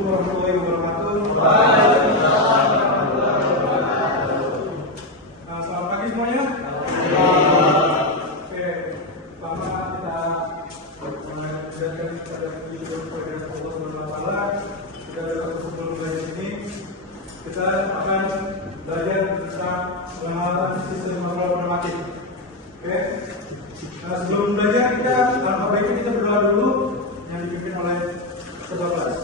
warahmatullahi wabarakatuh. Selamat pagi semuanya. Oke, pertama kita mengajarkan kepada kita kepada Allah SWT. Kita dalam sebelum belajar ini kita akan belajar tentang pengenalan sistem matematik. Oke. Nah, sebelum belajar kita baiknya kita berdoa dulu yang dipimpin oleh ketua kelas.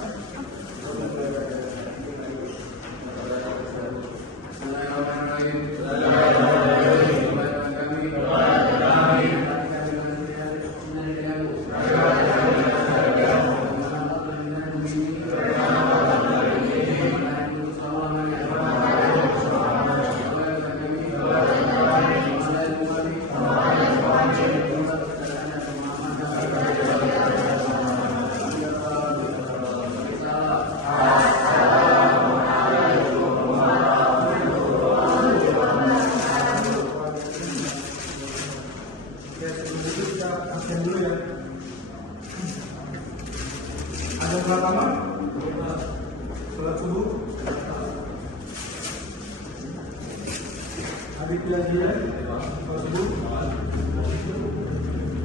Ada pertama, sholat subuh. Habis pelajaran, sholat subuh.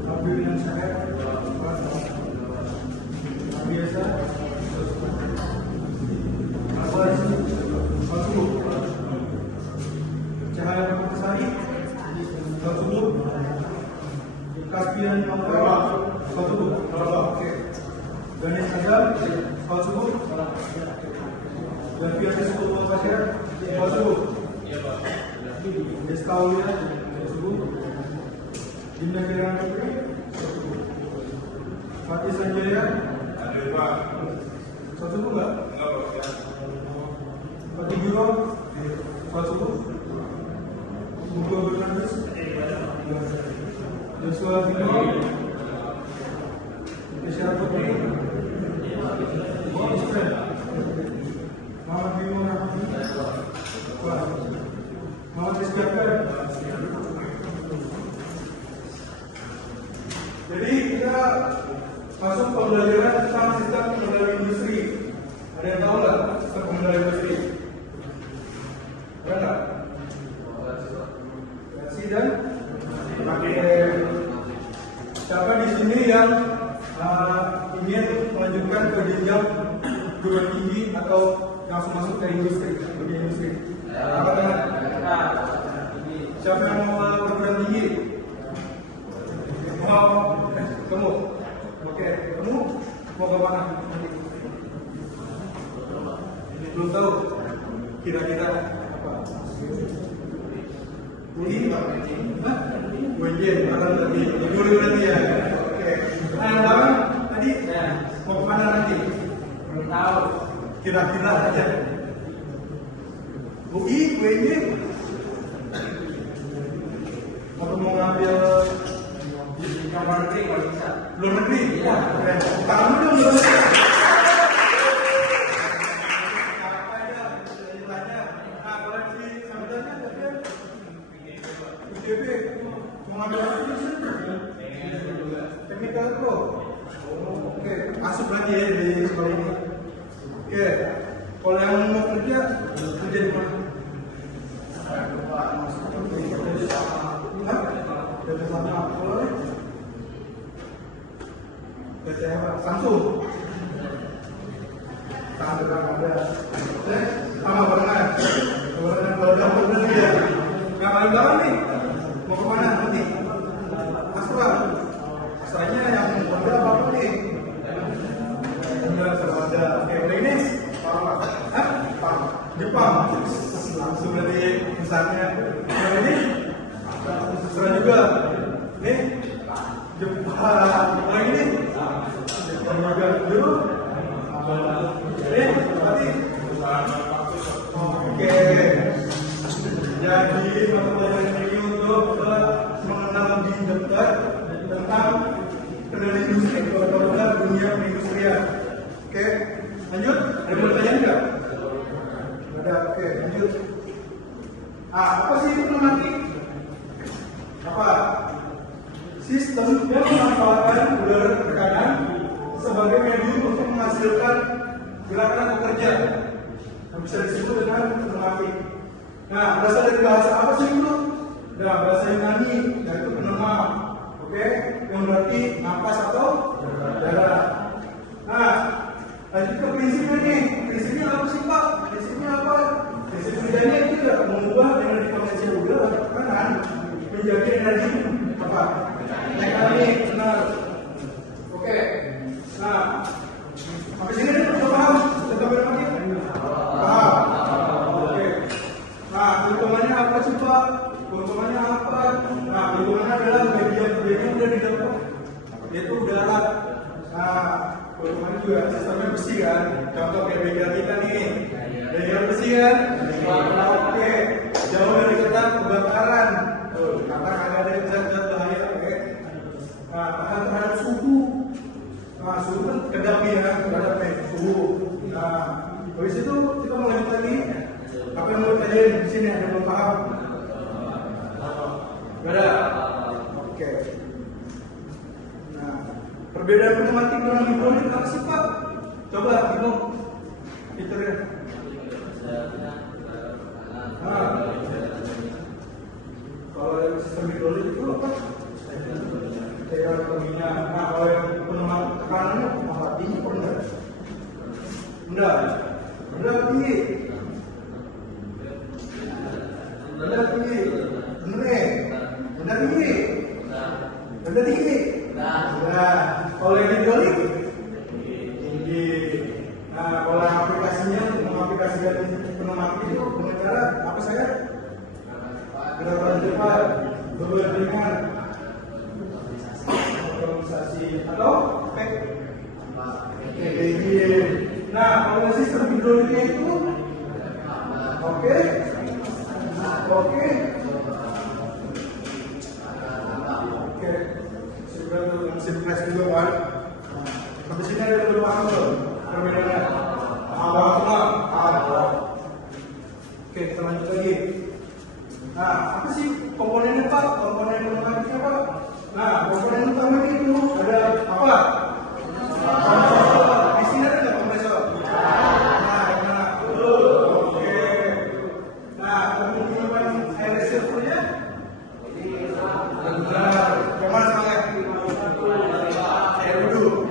Habis dengan syarat, biasa. Sholat subuh. Cahaya matahari, sholat subuh. Kaspian mangkara, sholat subuh. Oke. Ganesh Azam, sholat subuh. Dan biasa subuh pasir, sholat subuh. Deskaulia, sholat subuh. Dinda Kirana Putri, sholat subuh. Fatih Sanjaya, sholat subuh enggak? Fatih Giro, sholat subuh. Buku Bernardus, Joshua Vino, Isya Putri, Muhammad Bimo Rahmi, Muhammad Iskandar. Jadi kita masuk pembelajaran tentang sistem pengendalian industri. Ada yang tahu nggak sistem pengendalian industri? Ada nggak? Dan pakai siapa di sini yang ingin melanjutkan ke jenjang perguruan tinggi atau langsung masuk ke industri, dunia industri? Siapa yang mau perguruan tinggi? Mau? Kamu? Oke, kamu mau ke mana? Belum tahu. Kira-kira apa? Wenjen, barang tadi, dulu berarti ya. Oke. Nah, yang lawan tadi mau kemana nanti? Belum tahu. Kira-kira aja. UI, Wenjen. Atau mau ngambil yang luar negeri kalau bisa. Luar negeri? Iya. Kamu dong luar negeri. Technical Pro. Oke, masuk lagi ya di sekolah ini. Oke, kalau yang mau kerja di mana? Kerja sama boleh. Kerja Samsung. Samsung ada. Sama barengan. Barengan kalau dapat lagi ya. Yang paling bawah nih. Mau kemana nanti? Astra. Astranya yang modal apa nih? Ada ini. Jepang. Langsung dari misalnya ini. Astra juga. Nih. Jepang. Lagi nih. Jepang juga dulu. Ini tadi. Oke. Jadi mata pelajaran ini untuk mengenal lebih dekat tentang pengendalian industri atau dunia perindustrian. Oke, lanjut. Ada pertanyaan nggak? Ada. Oke, lanjut. Apa sih itu nanti? Apa? Sistem yang memanfaatkan udara tekanan sebagai medium untuk menghasilkan gerakan bekerja yang bisa disebut dengan pneumatik. Nah, berasal dari bahasa apa sih itu? Nah, bahasa Yunani, yaitu pneuma. Oke, yang berarti napas atau udara. Nah, lanjut ke prinsipnya nih. Prinsipnya apa sih Pak? Prinsipnya apa? Prinsip kerjanya itu tidak mengubah energi potensial udara atau tekanan menjadi energi apa? Mekanik, benar. Oke. Nah, sampai sini udah paham? Sudah paham? Paham. Oke. Nah, keuntungannya apa sih Pak? Keuntungannya apa? Nah, keuntungannya adalah medium udah didapat, yaitu udara. Nah, keuntungannya juga sistemnya bersih kan? Contoh kayak bengkel kita nih, bengkel bersih kan? Oke, jauh dari ketat kebakaran. Karena agak ada zat-zat bahaya. Oke. Nah, tahan terhadap suhu. Nah, suhu kan kedap ya, terhadap suhu. Nah, habis itu kita mulai lagi. Apa yang mau tanya di sini ada yang paham? Ada. Oke. Nah, perbedaan pneumatik dengan hidrolik apa sih Pak? Coba Ibu, kita lihat. Nah, kalau yang sistem hidrolik itu apa? Kayak minyak. Nah, kalau yang pneumatik tekanannya apa? Tinggi apa enggak? Enggak. Enggak tinggi. Enggak tinggi. Bener. Enggak tinggi. Enggak tinggi. Nah, kalau yang hidrolik tinggi. Nah, kalau aplikasinya mengaplikasikan pneumatik itu dengan cara apa saya? Gerakan cepat, berbandingan, otomatisasi atau PPG. Nah, kalau sistem hidroliknya itu, oke. Simplifikasi juga kan. Habis ini ada beberapa hal perbedaannya. Oke, kita lanjut lagi. Nah, apa sih komponennya Pak? Komponen pneumatiknya Pak? Nah, komponen utamanya itu ada apa? Kompresor. Di sini ada nggak kompresor? Nah, oke. Nah, kemudian air reservoirnya? Benar. Kemana soalnya? Air duduk.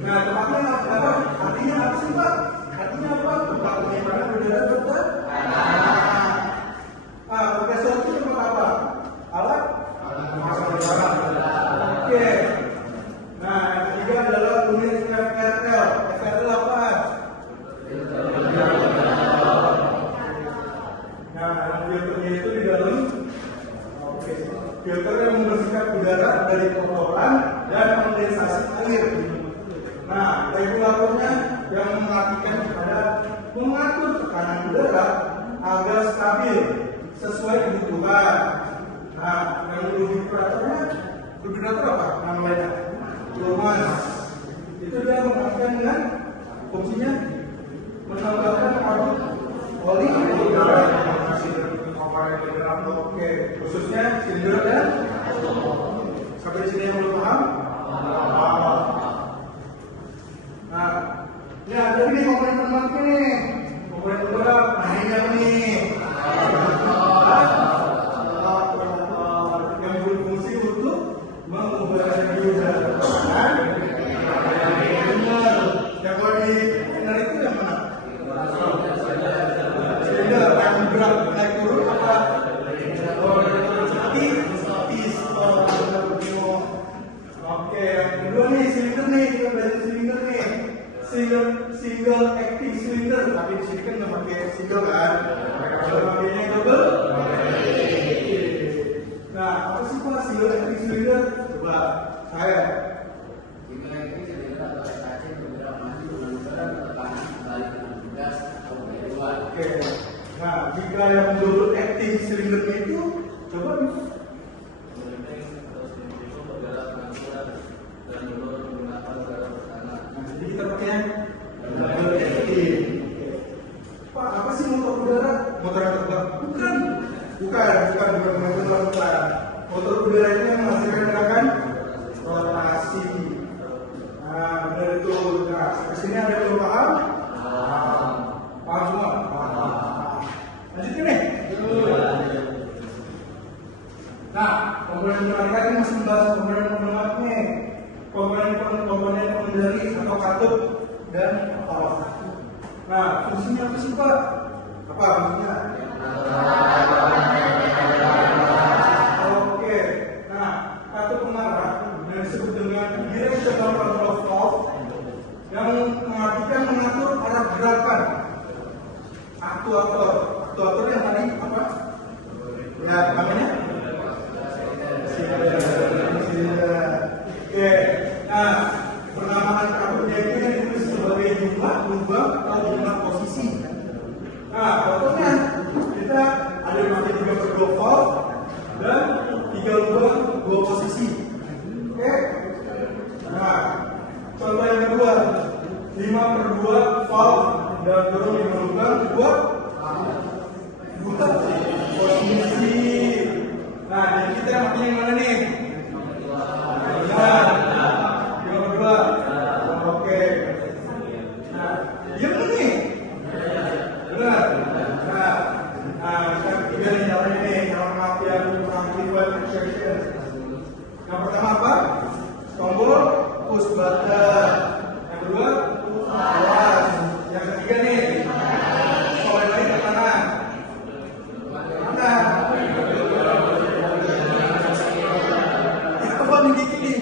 Nah, tempatnya apa? Artinya apa sih Pak? Artinya apa? Tempat penyimpanan udara betul? Kompresor itu tempat apa? Alat? Oke. Nah, yang ketiga adalah unit FRL. FRL apa? Nah, filternya itu di dalam. Oke. Filter yang membersihkan udara dari kotoran dan kondensasi air. Nah, regulatornya yang memperhatikan kepada mengatur tekanan udara agar stabil sesuai kebutuhan. Nah, yang lubrikator apa namanya? Lumas. Itu dia memperhatikan dengan fungsinya menambahkan oli udara. Oke, khususnya silinder dan sampai di sini yang belum paham? Nah, ini ada nih komponen pneumatik nih. Komponen udara, nah ini apa nih? Yang berfungsi untuk mengubah energi udara. Benar. Yang mau di energi itu yang mana? Silinder yang berat naik turun apa? Oke, yang kedua nih silinder nih, kita belajar silinder nih. Single acting cylinder, tapi di sini kan nggak pakai single kan? Kalau pakainya double. Nah, apa sih Pak single acting cylinder? Coba saya. Single acting cylinder atau SAC bergerak maju dengan berat tekanan kembali dengan tugas atau dua. Oke. Nah, jika yang double acting cylinder itu, coba kita pakai double acting. Pak, apa sih motor udara? Motor yang terbang? Bukan motor. Motor udara itu yang menghasilkan gerakan rotasi. Nah, benar itu. Nah, Sampai sini ada yang belum paham? Paham semua? Lanjutin nih. Nah, komponen matematika ini masih membahas komponen matematika nih. Komponen pengendali atau katup dan kepala. Nah, fungsinya apa sih Pak? Apa fungsinya? Oke. Nah, katup pengarah yang disebut dengan directional control valve yang mengartikan mengatur arah gerakan aktuator. Aktuator yang tadi apa? Ya, namanya? Oke. Nah, penamaan kabutnya itu yang ditulis sebagai jumlah lubang atau jumlah posisi. Nah, contohnya kita ada pakai 3/2 valve dan 3 lubang 2 posisi. Oke. Nah, contoh yang kedua 5/2 valve dan turun 5 lubang 2 posisi. Nah, jadi kita pakai yang mana nih? Oke. Nah, dia mana nih? Benar. Nah, kita tiga nih caranya nih, cara pengertian amplified extraction. Yang pertama apa? Tombol push button. Yang kedua, awas. Yang ketiga nih, solenoid ke kanan. Mana? Apa nih gigi nih?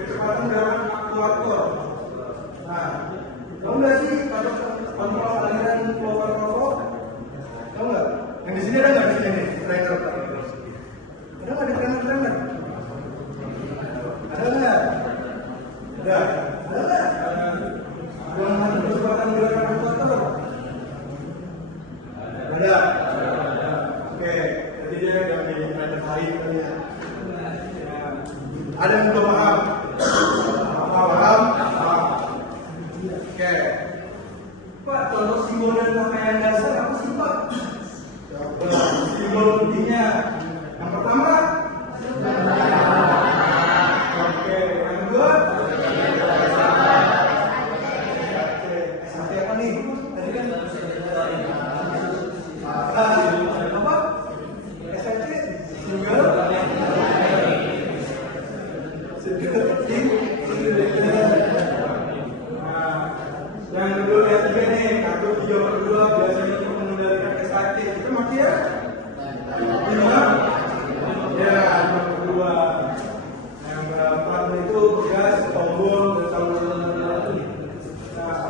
Kecepatan dalam aktuator. Nah, tahu nggak sih kalau kontrol aliran keluar rokok? Tahu nggak? Yang di sini ada nggak di sini? Trainer. Ada nggak di trainer? Ada nggak? Ada. Ada nggak? Yang mengatur kecepatan gerakan aktuator? Ada. Oke, jadi dia yang di trainer hari ini ya. Ada yang belum paham? Paham? Oke. Pak, contoh simbol dan pakaian dasar apa sih Pak? Simbol intinya. Yang pertama. Oke. Yang kedua. Sampai apa nih? Tadi kan. Apa? SAC? Single. Yang kedua ya tiga nih, kartu 3/2 biasanya untuk mengendalikan SAT. Kita masih ya? 5 ya 5/2. Yang keempat itu gas, tombol, dan saluran. Nah,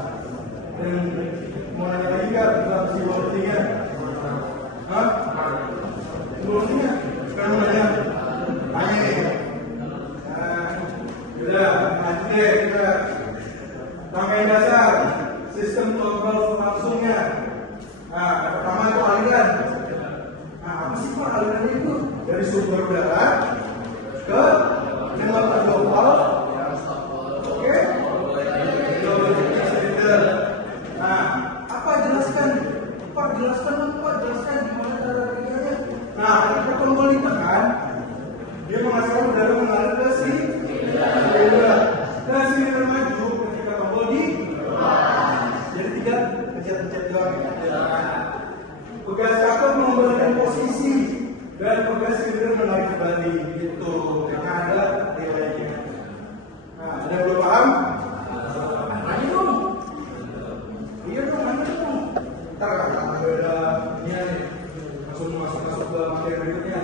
dan mau nanya lagi nggak tentang simbol pentingnya? Hah? Simbol pentingnya? Sekarang mau nanya? Tanya nih. Udah, lanjut deh kita. Rangkaian dasar sistem kontrol langsungnya. Nah, yang pertama itu aliran. Nah, apa sih Pak alirannya itu? Dari sumber udara ke 5/2 valve. Oke. Silinder. Nah, apa jelaskan? Pak jelaskan gimana cara kerjanya. Nah, ketika tombol ditekan, dia menghasilkan udara mengalir ke silinder. Dan silinder maju ketika tombol di jadi tidak pencet-pencet doang. Pegas katur mengembalikan posisi dan pegas silinder menarik kembali gitu. Karena ada nilainya. Nah, ada yang belum paham? Nanya dong. Iya dong, nanya dong. Ntar kalau ada ini langsung masuk ke materi berikutnya.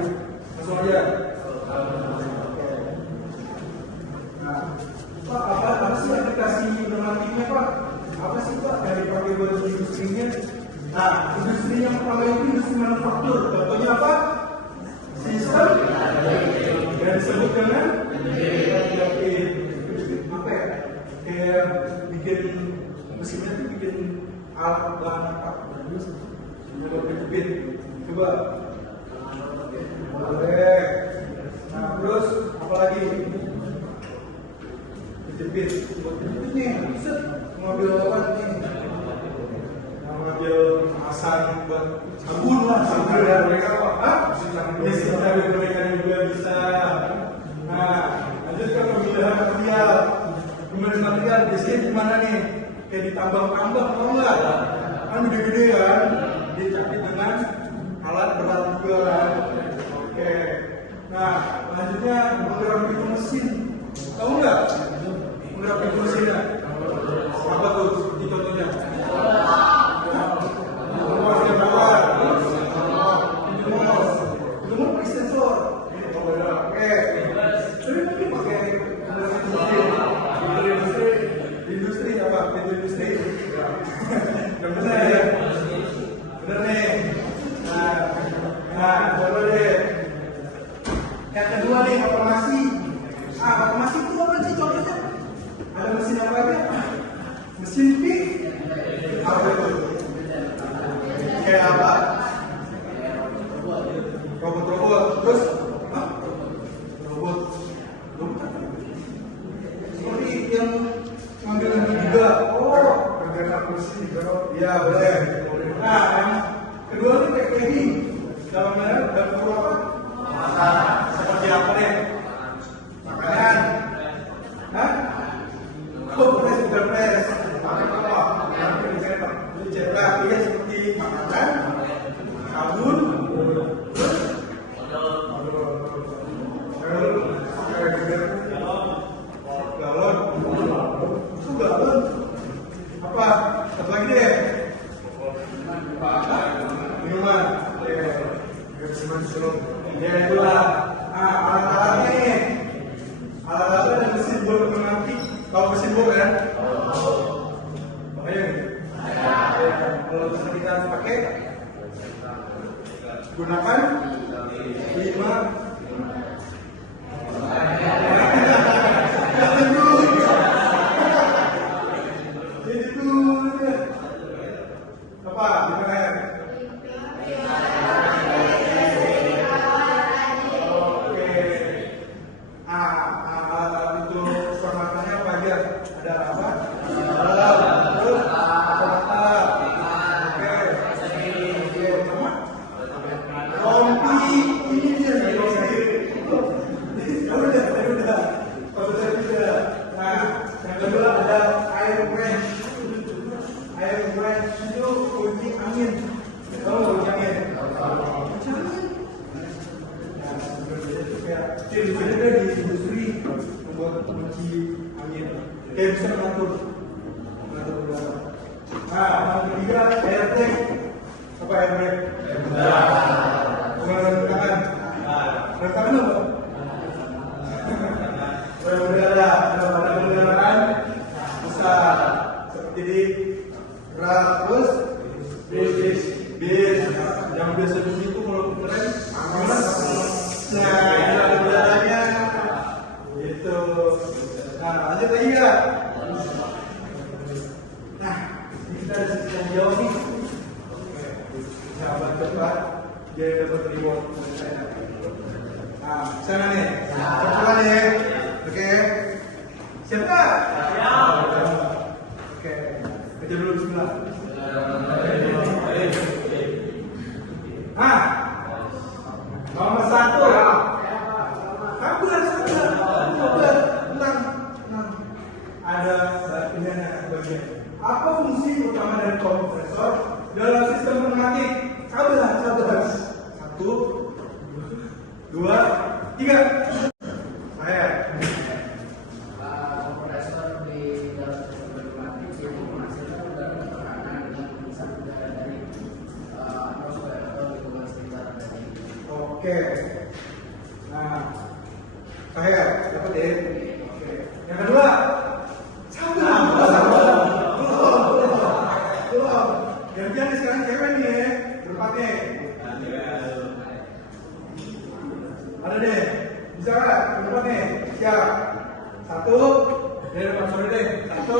Langsung aja. Nah, Pak, apa sih aplikasi normatifnya Pak? Apa sih Pak dari pakai buat industrinya? Nah, industrinya pertama itu industri manufaktur. Contohnya apa? Sistem yang disebut dengan apa ya? Kayak bikin mesinnya itu bikin alat bahan apa? Coba. Boleh. Nah, terus apa lagi? Jepit. Jepit nih, set. Ngambil apa nih? Ngambil kemasan buat sabun lah. Sabun ya, mereka apa? Hah? Mesin sabun mereka juga bisa. Nah, lanjutkan pemilihan material. Pemilihan material biasanya gimana nih? Kayak ditambang-tambang, tau nggak? Kan gede-gede kan? Dicapit dengan alat berat juga kan? Oke. Nah, selanjutnya menggerak pintu mesin. Tahu nggak? Menggerak pintu mesinnya. Apa tuh? Seperti contohnya. Pintu keluar. Pintu pakai sensor. Oke. Tapi mungkin pakai industri apa? Pintu industri. Benar ya? Benar nih. Nah, coba deh. Yang kedua nih, otomasi. Otomasi itu apa sih contohnya? Ada mesin apa aja? Mesin pick. Apa itu? Kayak apa? Robot. Terus? Robot apa? Seperti yang ngambil lagi juga. Kerjaan mesin juga. Iya, boleh. Nah, yang kedua nih kayak gini. Dalamnya dapur apa? Seperti apa nih? Makanan. Hah? Pres. Makan apa? Dicetak. Iya, seperti makanan, sabun, galon. Apa? Satu lagi deh. Minuman. Ya itulah. Alat-alatnya nih. Alat-alatnya ada mesin bor pneumatik. Tahu mesin bor kan? Ayo. Kalau bisa kita pakai, gunakan 5. Apa? Gimana? Di industri membuat kunci angin, kayak bisa mengatur udara. Nah, yang ketiga airbrake. Apa airbrake? Rem tangan apa? Rem udara. Kalau ada kendaraan besar seperti di terus bis yang biasa begitu kalau keren. Nah, ini ada udaranya. Gitu. Nah, lanjut lagi nggak? Nah, ini kita ada sisi yang jauh nih. Sahabat coba dia dapat reward. Nah, sana nih. Coba nih. Oke. Siap nggak? Siap. Oke. Baca dulu bismillah. Nah, nomor 1. Ada bagian. Apa fungsi utama dari kompresor dalam sistem pneumatik? Sabar. 1, 2, 3. Saya. Kompresor di dalam sistem pneumatik itu menghasilkan udara tekanan dengan hembusan udara dari atmosfer atau lingkungan sekitar tadi. Oke. Nah, saya dapat deh. Oke. Yang kedua. Gantian sekarang cewek nih ya. berempat nih. Ada deh, bisa nggak? Berempat nih, siap. 1, dari depan sore deh. 1,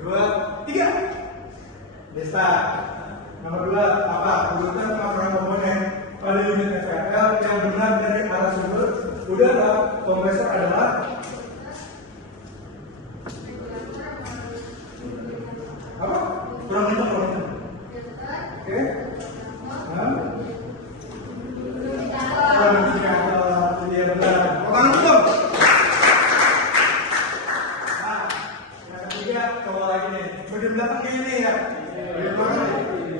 2, 3. Desta. Nomor 2, apa? Urutan pemasangan komponen pada unit FPL yang benar dari arah sumber udara kompresor adalah apa? Kurang kencang. Oke. Dia benar. Orang dong. Nah, yang ketiga coba lagi nih. Bagian belakangnya ini ya. Bagian belakang nih.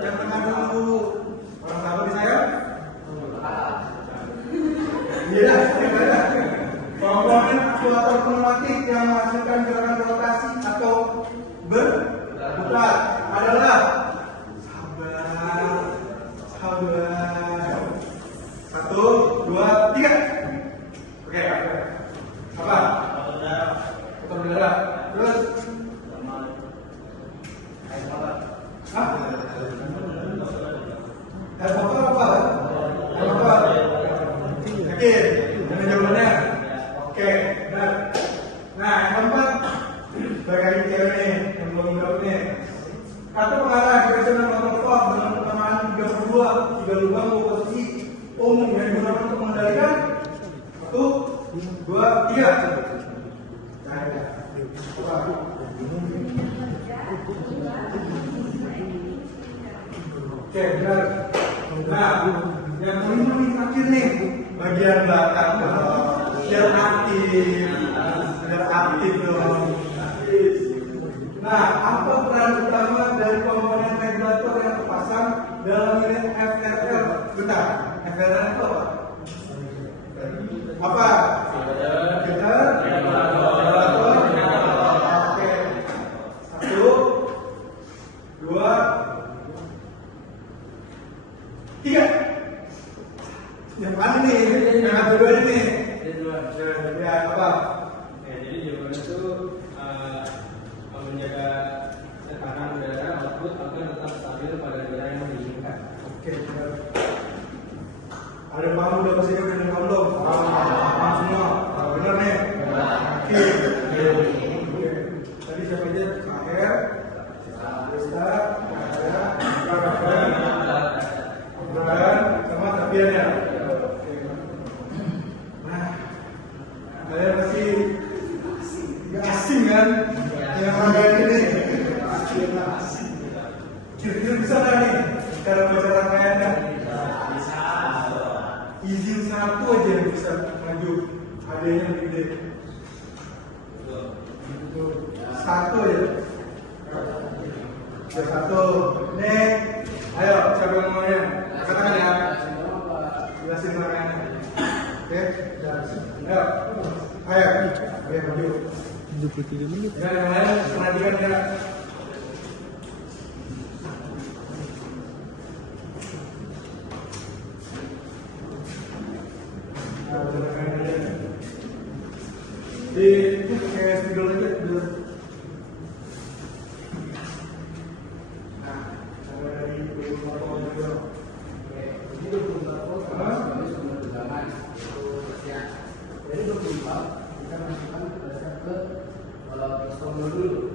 Yang tengah dulu. Orang sabar di saya? Iya, ya. Komponen aktuator pneumatik yang menghasilkan gerakan rotasi atau berputar adalah sabar. 1, 2, 3. Oke, apa? Putar udara. Terus? Hah? Air motor apa? Air motor. Yakin? Ini jawabannya? Oke, benar. Nah, yang keempat, bagi teori nih, yang belum jawab nih. Kartu pengarah direksional motor top dengan pertemanan 3 lubang posisi umum yang digunakan untuk mengendalikan 1, 2, 3. Oke, benar. Nah, yang kelima nih terakhir nih, bagian belakang biar aktif dong. Nah, apa peran utama dari komponen regulator yang terpasang dalam unit FRL? Bentar, FRL itu apa? Apa? Filter, regulator. Oke. 1, 2, 3. Yang mana nih? Yang kedua ini. Ya, apa? Ya, jadi jawabannya itu menjaga tekanan udara output agar tetap stabil pada udara yang diinginkan. Oke, benar. Ada paham udah pasti udah paham belum? Paham semua. Benar nih? Oke. Tadi siapa aja? Terakhir. Desta, sama tapian ya. Nah, kalian pasti nggak asing kan? Yang rangkaian ini. Kira-kira bisa nggak nih cara baca rangkaiannya? Izin 1 aja yang bisa maju. Adanya lebih gede. 1 aja. Ya 1. Nih, ayo siapa yang ngomongnya? Katakan ya. Jelasin rangkaiannya. Oke, ayo. Ayo maju. 23 menit. Ya, yang lain perhatikan ya. Di itu kayak spidol aja dulu. Nah, sama dari 24 volt juga. Ini 24 volt sebagai sumber tegangan ya. Dari 24 kita masukkan ke transformer dulu.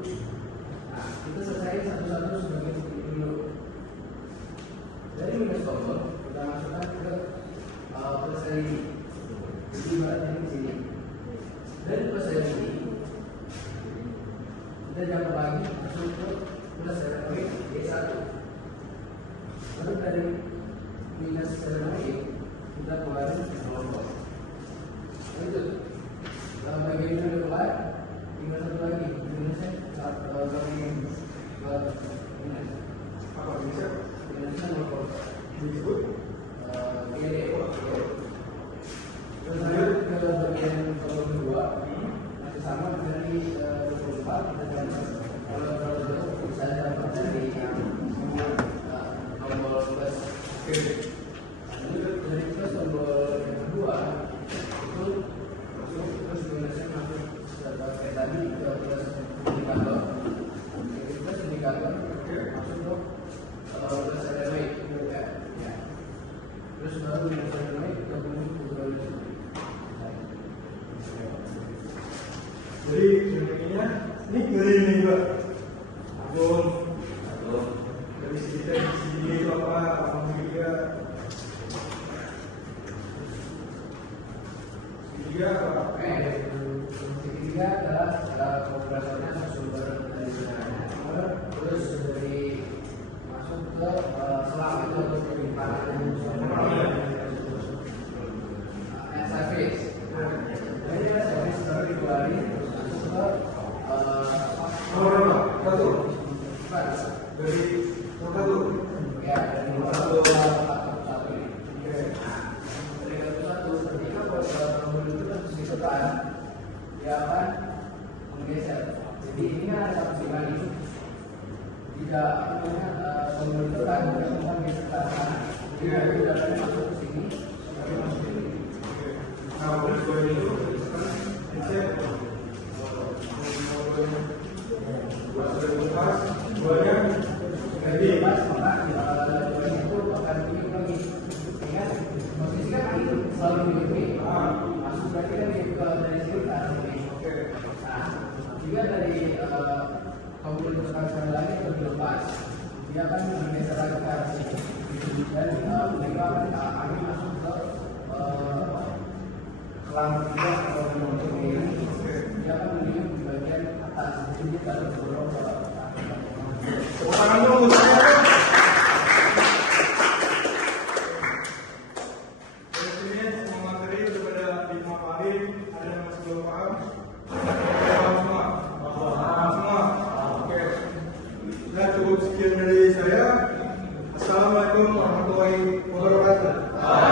Nah, kita selesai satu-satu sebagai titik dulu. Dari transformer kita masukkan ke proses ini. Jadi ibaratnya di sini. Dari proses ini kita jump lagi masuk ke plus servometer D1. Lalu dari minus servometer kita keluarin 0 volt. Lanjut. Bagian ini udah keluar, tinggal satu lagi. Minusnya bagian minus. Apa bisa? Minusnya 0 volt. Disebut GD. Terus lanjut ke bagian kedua. Masih sama dari 24 kita ganti. Kalau bisa dapat dari yang tombol plus. oke. Lanjut dari plus tombol yang kedua itu masuk terus minusnya masuk kayak tadi ke plus indikator. Jadi plus indikator masuk ke plus Segitiga apa? Segitiga adalah kompresornya sumber dari generator, terus dari masuk ke selang itu untuk penyimpanan service. Jadi ada service baru dikeluarin masuk ke Nomor berapa? Satu. empat. Dari nomor satu. Ya, dari nomor satu ini. Oke. Dari satu ketika mobil itu kan di depan, dia akan menggeser. Jadi ini kan ada satu sinyal ini. Tidak mobil itu kan menggeser ke sana. Jika tidak ada masuk ke sini, tapi masuk ke sini. Nah, terus dua itu dicek. Buat sudah lepas, duanya Jadi pas maka dua itu akan bunyi lagi. Ingat, posisi kan ini selalu bunyi. Masuk berarti kan dari sini ke arah sini. Nah, jika dari mobil tersebut lagi terlepas, dia akan bergeser lagi ke arah sini. Dan mereka akan masuk ke kelang ketiga atau mobil ini. Dia akan menuju di bagian atas. Jadi dia harus dorong ke tepuk tangan dulu untuk saya. Dari sini semua materi daripada Bima Farid, ada yang masih belum paham? Paham semua? Paham semua? Oke. Nah, cukup sekian dari saya. Assalamualaikum warahmatullahi wabarakatuh.